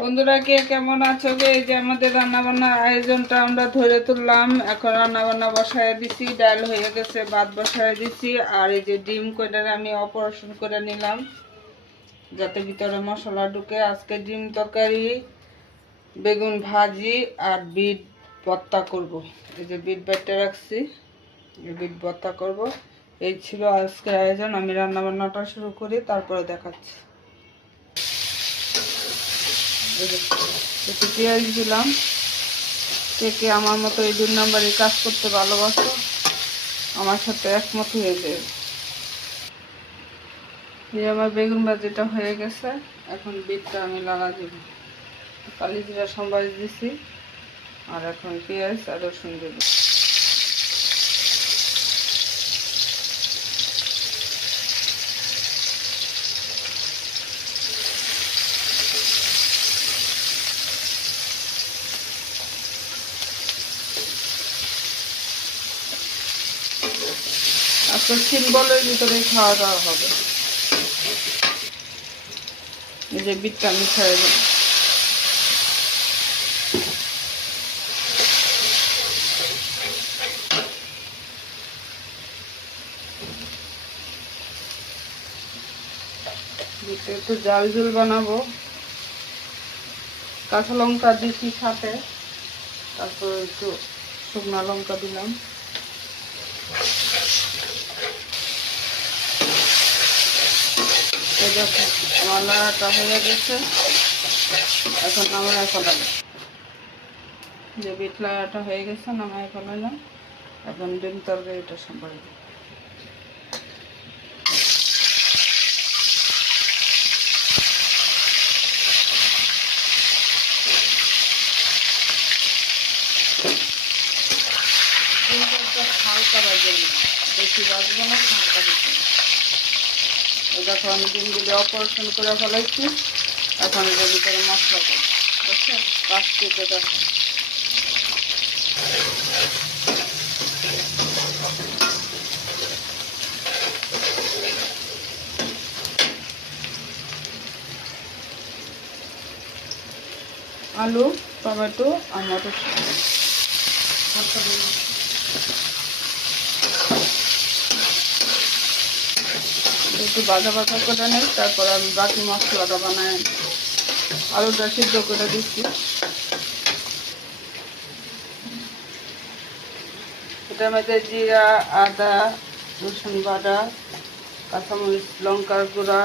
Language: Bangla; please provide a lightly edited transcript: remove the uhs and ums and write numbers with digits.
বন্ধুরা কে কেমন আছো গে? এই যে আমাদের রান্না বান্নার আয়োজনটা আমরা ধরে তুললাম। এখন রান্না বান্না বসায় দিছি, ডাল হয়ে গেছে, ভাত বসায় দিছি। আর এই যে ডিম কয়টার আমি অপারেশন করে নিলাম যাতে ভিতরে মশলা ঢুকে। আজকে ডিম তরকারি, বেগুন ভাজি আর বিট ভর্তা করব। এই যে বিট বাইটটা রাখছি, এই বিট ভর্তা করব। এই ছিল আজকের আয়োজন। আমি রান্না বান্নাটা শুরু করি, তারপরে দেখাচ্ছি। একটু পেঁয়াজ দিলাম। কে আমার মতো এই 2 নম্বরে কাজ করতে ভালোবাসো, আমার সাথে একমত হয়ে যায়। এই আমার বেগুন ভাজিটা হয়ে গেছে, এখন বিটটা আমি লাগা দিব। কালি জিরা সম্বাস দিছি, আর এখন পেঁয়াজ আর রসুন দেব। আজকে সিম্বলের ভিতরে খাওয়া দাওয়া হবে। এই যে বিটটা আমি ছেড়ে দেব। বিটটা একটু জাল ঝোল বানাবো। কাঁচা লঙ্কা দিচ্ছি সাথে, তারপর একটু শুকনো লঙ্কা দিলাম। এই দেখো আমার লাড়াটা হয়ে গেছে, এখন নামায় ফেলাম। যে বিট লাড়াটা হয়ে গেছে, নামায় ফেলালাম। এখন ডিম তরকারিটা সম্পর্কে হালকা বাজবে না, বেশি বাজবে না, হালকা দিতে। দেখো আমি ডিমগুলি অপারেশন করে ফেলাইছি। এখন এটার ভিতরে মশলা করবো, বুঝছো? পাঁচ কেটে দেখো। আলু, টমেটো আর মটরশুঁটি একটু ভাজা ভাজা করে নেই, তারপর আমি বাকি মশলাটা বানাই। আলুটা সিদ্ধ করে দিচ্ছি। এটার মধ্যে জিরা, আদা, রসুন বাটা, কাঁচামরিচ, লঙ্কার গুঁড়া,